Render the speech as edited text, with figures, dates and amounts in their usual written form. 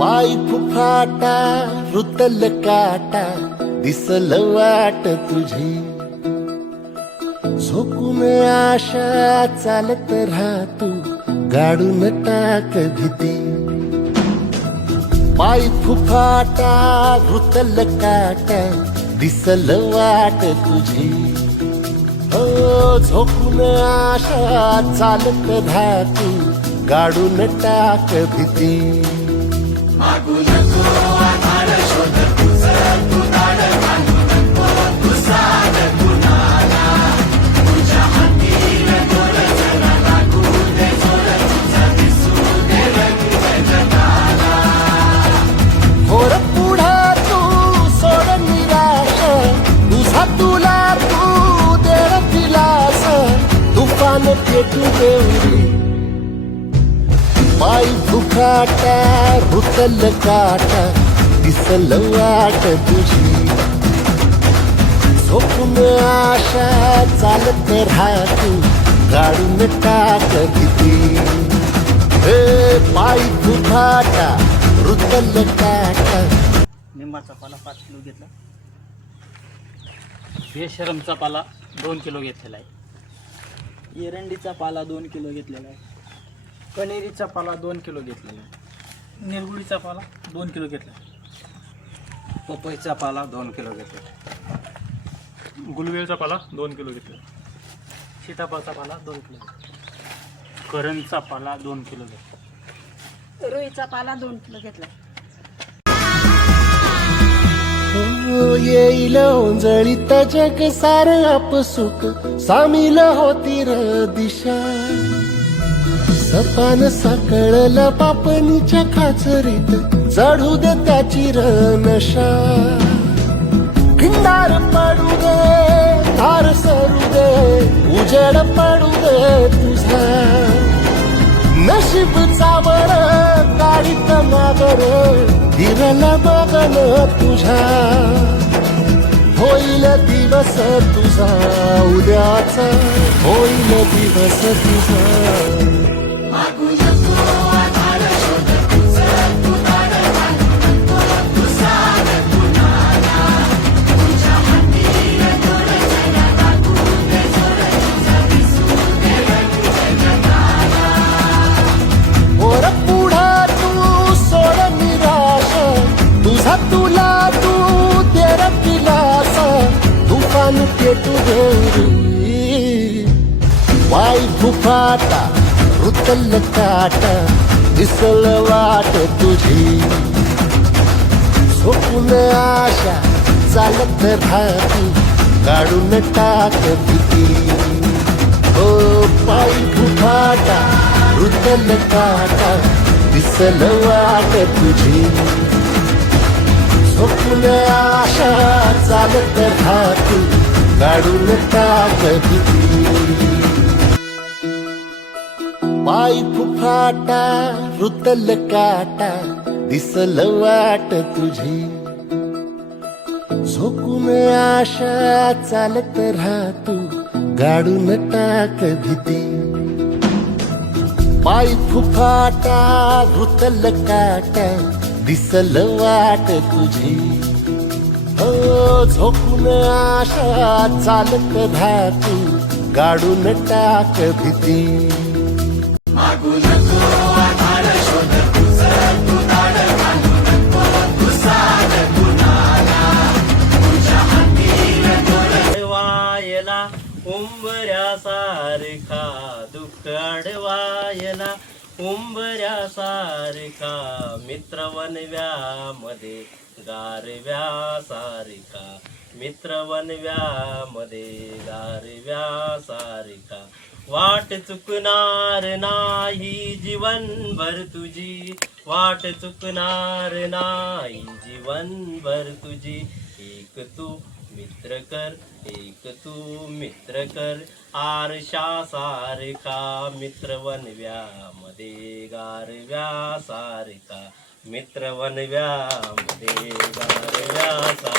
पाय फुफाटा रुतल काटा दिसल वाट तुझी झोकून आशा चालत राहतू गाडून टाक भीती पाय फुफाटा रुतल काटा दिसल वाट तुझी हो झोकून आशा चालत राहतू गाडून टाक भीती मागू नको आधार शोध तुझं तू दाड घालू नको तुझा गुणाला तुझ्या हातीन दोर जरा लागू दे जोर तुझा दिसू दे रंग जगाला होर पुढा तू सोड निराश तुझा तुला तू दे दिलास तुफान पेटू देवरी पाय फुफाटा रुतल काटा दिसल वाट तुझी झोपून आशा चालत राहतू गाडून टाक भीती हे पाय फुफाटा रुतल काटा निंबाचा पाला 5 किलो घेतला. बेशरमचा पाला 2 किलो घेतलेला आहे. एरंडीचा पाला 2 किलो घेतलेला आहे. कणेरीचा पाला 2 किलो घेतलेला आहे. निरगुडीचा पाला 2 किलो घेतला. पपईचा पाला 2 किलो घेतला. गुलवेलचा पाला 2 किलो घेतला. सीताफळाचा पाला 2 किलो घेतला. करंजचा पाला 2 किलो घेतला. रुईचा पाला 2 किलो घेतला. हो येईल ओंजळीत जग सार आपसुक सामील होती र दिशा सपान साकळला पापणीच्या खाचरीत चढू दे त्याची र नशा खिंडार पडू दे धार सरू दे उजेड पडू दे तुझा नशीब चावर गाडीत मागर हिरल बघन तुझा होईल दिवस तुझा उद्याचा होईल दिवस तुझा मागू नको आधार शोध तुझं तू दाड घालू नको तुझा गुणाला तुझ्या हातीन दोर जरा लागू दे जोर तुझा दिसू दे रंग जगाला वर पुढा तू सोड निराश तुझा तुला तू देर दिलास तुफान पेटू देवरी वाय फुफाटा रुतल काटा दिसल वाट तुझी झोपून आशा चालत राहतू काढून टाक भीती हो पाय फुफाटा रुतल काटा दिसल वाट तुझी झोपून आशा चालत राहतू काढून टाक भीती पाय फुफाटा रुतल काटा दिसल वाट तुझी झोकून आशा चालत राहतू गाडून टाक भीती पाय फुफाटा रुतल काटा दिसल वाट तुझी हो झोकून आशा चालत राहतू गाडून टाक भीती मागू नको आधार शोध तुझं तू दाड घालू नको तुझा गुणाला तुझ्या हातीन दोर अडवायला उंबऱ्यासारखा दुःख अडवायला उंबऱ्यासारखा मित्रवनव्यामध्ये गारव्यासारखा मित्रवनव्यामध्ये गारव्यासारखा वाट चुकणार नाही जीवनभर तुझी वाट चुकणार नाही जीवनभर तुझी एक तू मित्र कर आरशा सारखा मित्रवनव्यामध्ये गारव्यासारखा मित्रवनव्यामध्ये गारव्यासारखा